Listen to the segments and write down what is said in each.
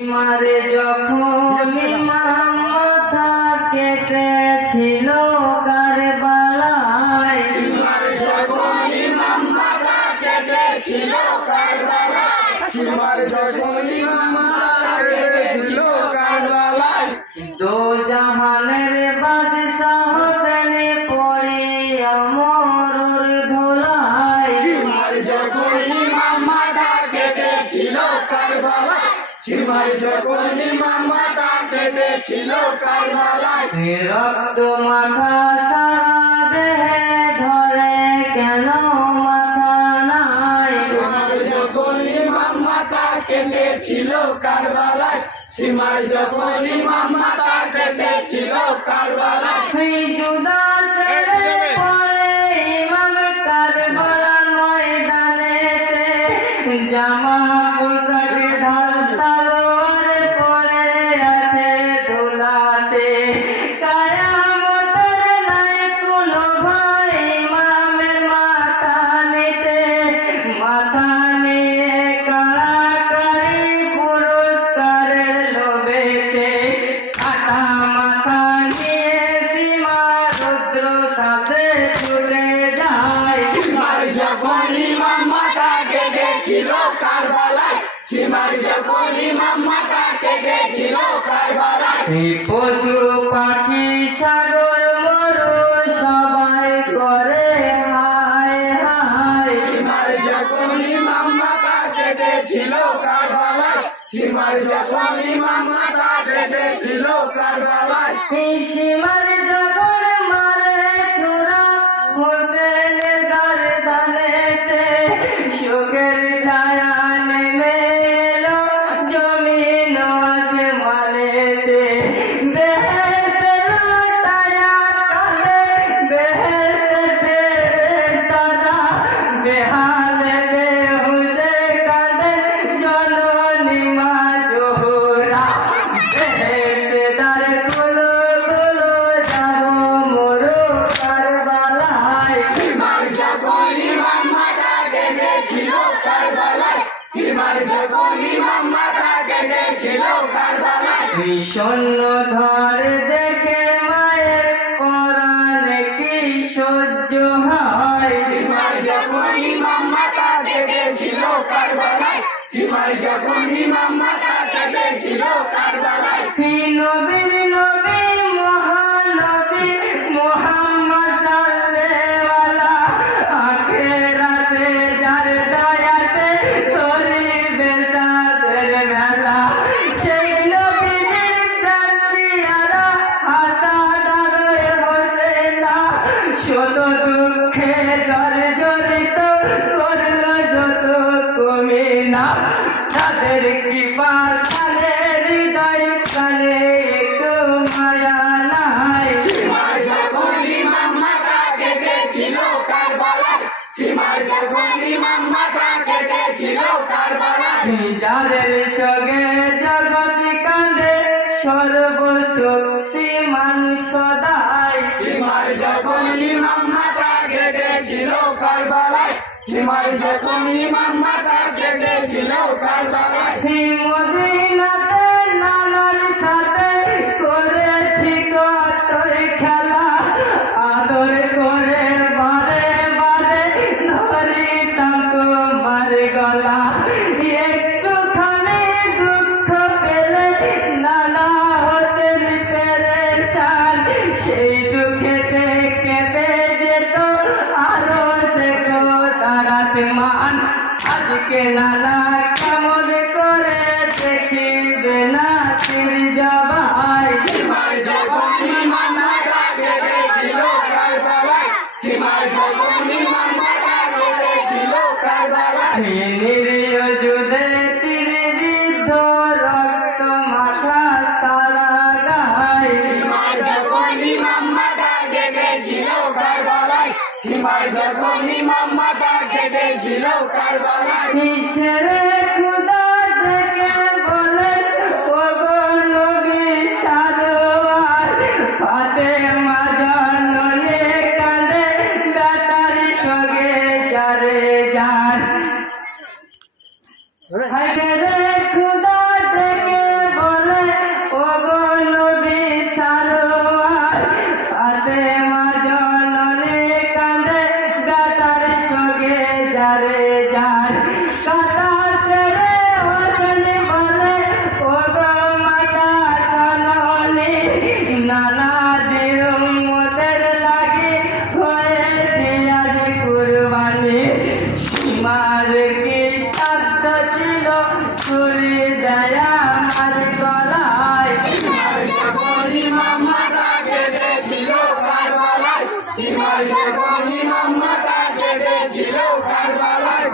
মারে যখন ইমাম মাথা কেটেছিল কারবালায়, সীমারে যখন ইমাম মাথা কেটেছিল কারবালায়, সীমারে যখন ইমাম মাথা কেটেছিল কারবালায়, দো জাহানের বাদশাহ প্রাণে পড়ে আমরুর ধোলায়। সীমারে যখন ইমাম মাথা কেটেছিল কারবালায়, সীমারে যখন ইমাম মাথা কেটেছিল কারবালায়, রক্ত মাথা সারা দেহে ধরে কেন মাথা নাই। সীমারে যখন ইমাম মাথা কেটেছিল কারবালায়, সীমারে যখন ইমাম মাথা কেটেছিল কারবালায়, জুদাসের পরে ইমাম কারবালার ময়দানেতে জামা পোশাক ঢাল তলোয়ার পরে আছে ধুলাতে। কিয়ামতের নাই কোনো ভয় ইমামের মাথা নিতে, মাথা নিয়ে কাড়াকাড়ি পুরস্কারের লোভেতে। কাটা মাথা নিয়ে সীমা রুদ্র সাথে ছুটে যায়। সীমারে যখন ইমাম মাথা কেটেছিল কারবালায়, সীমারে যখন ইমাম মাথা কেটেছিল কারবালায়, পশু পাখি সাগর মরু সবাই করে হায় হায়। সীমারে যখন ইমাম মাথা কেটেছিল কারবালায়, সীমারে যখন ইমাম মাথা কেটেছিল কারবালায়, সীমার যখন মারে ছুরা হোসেনের গর্দানেতে, শোকের ছায়া নেমে এলো জমিন আসমানেতে। বেহেশতে লুটায়া কাঁদে বেহেশতে ফেরেশতারা, বেহালে বেহুশে কাঁদে জননী মা জোহরা। বেহেশতে দ্বার খুলো খুলো যাবো মোরো কারবালায়। সীমারে যখন ইমাম মাথা কেটেছিল কারবালায়, সীমারে যখন ইমাম মাথা কেটেছিল কারবালায়, সৈন্য ধর দেখে মায়ের পরাণে কি সহ্য হয়। সীমারে যখন ইমাম মাথা কেটেছিল কারবালায়, সীমারে যখন ইমাম মাথা কেটেছিল কারবালায়, নবীর নবী মহানবী মুহাম্মদ সাল্লাল্লাহু আখিরাতে যার দয়াতে তরিবে সাদের মেলা। সেই নবীর প্রান্তিয়ারা হাসান আর হোসেনা, শত দুঃখে জর্জরিত করলো যত কমে না। তাদের কৃপা সানে হৃদয় কানে একটু মায়া নাই। সীমারে যখন ইমাম মাথা কেটেছিল কারবালায়, সীমারে যখন ইমাম মাথা কেটেছিল কারবালায়, যাদের সঙ্গে জগৎ কাঁদে সর্বশক্তিমান সদাই। সীমারে যখন ইমাম মাথা কেটেছিল কারবালায়, সীমারে যখন ইমাম মাথা কেটেছিল কারবালায়, মদিনাতে নানার সাথে করেছি কতই খেলা, আদর করে বারে বারে ধরিতাম তোমার গলা। একটুখানি দুঃখ পেলে নানা হতেন পেরেশান, সেই দুঃখেতে কেঁপে যেত আরো সে খোদার আসমান। আজকে নানা কেমন করে দেখিবে না তীর জবাই। সীমারে যখন ইমাম মাথা কেটেছিল কারবালায়, সীমারে যখন ইমাম মাথা কেটেছিল কারবালায়, নিরীহ যুদ্ধে তীর বিদ্ধ রক্ত মাথা সারা গায়। সীমারে যখন ইমাম মাথা কেটেছিল কারবালায়, সীমারে যখন ইমাম মাথা কেটেছিল কারবালায়, ঈশ্বরে খুদা ডেকে বলেন ওগো নবী সারোয়ার, ফাতেমা জননী কাঁদে বেটার সঙ্গে যারে যার। হায়রে খুদা ডেকে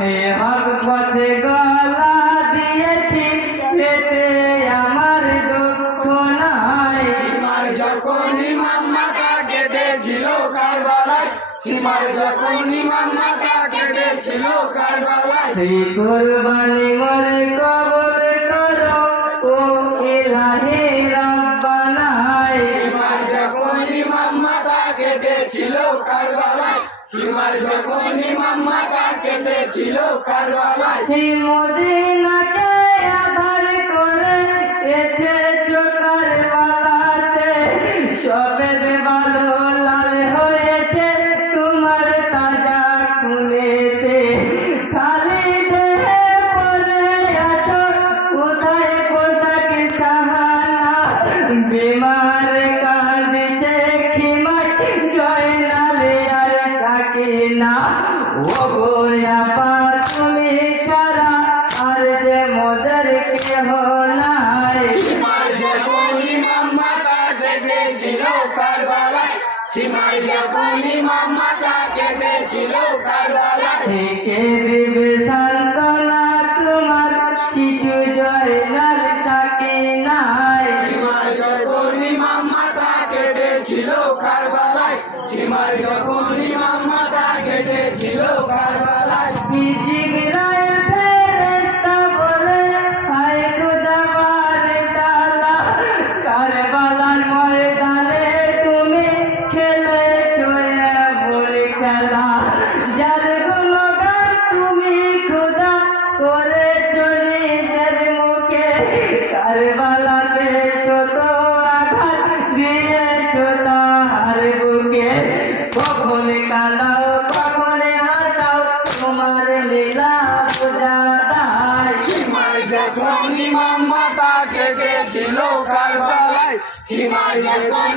হে হক পথে গলা দিয়েছি এতে আমার দুঃখ নাই সীমার যখন ইমাম মাথা কেটেছিল কারবালায় সীমার যখন ইমাম মাথা কেটেছিল কারবালায় সেই কুরবানি মোরে কবুল করো ও ইলাহি রাব্বানা সীমার যখন ইমাম মাথা কেটেছিল কারবালায় সীমার যখন ইমাম মাথা কেটেছিল কারবালায় সেই মদিনাকে আধার করে এসে চোখার বালাতে সবেদ ভালো লাল হয়েছে তোমার তাজা খুনেতে খালি দেহে পরে আছো কোথায় পোশাক সাহানা বিমার কাঁদছে খিমাই জয়নালে আর সাকিনা ও গোয়াপা তুমি ছাড়া আর যে মোদের কেহ নাই সীমার যখন ইমাম মাথা কেটেছিল কারবালায় সীমার যখন ইমাম মাথা কেটেছিল কারবালায় থেকে দিবে সান্ত্বনা তোমার শিশু জয়নাল সাকিনায় সীমার যখন ইমাম মাথা কেটেছিল কারবালায় সীমার যখন ইমাম মাথা কেটেছিল কারবালায় জিগরায় ফেরেশতা বলে হায় খোদা বারে তাআলা কারবালার ময়দানে তুমি খেলেছো এমন খেলা যার গুণগান তুমি খোদা করেছো নিজের মুখে কারবালাতে শত আঘাত দিয়েছো তাহার বুকে কখন কাঁদাও কখন হাসাও তোমার লীলা বোঝা যায় সীমার যখন ইমাম মাথা কেটেছিল কারবালায় সীমার যখন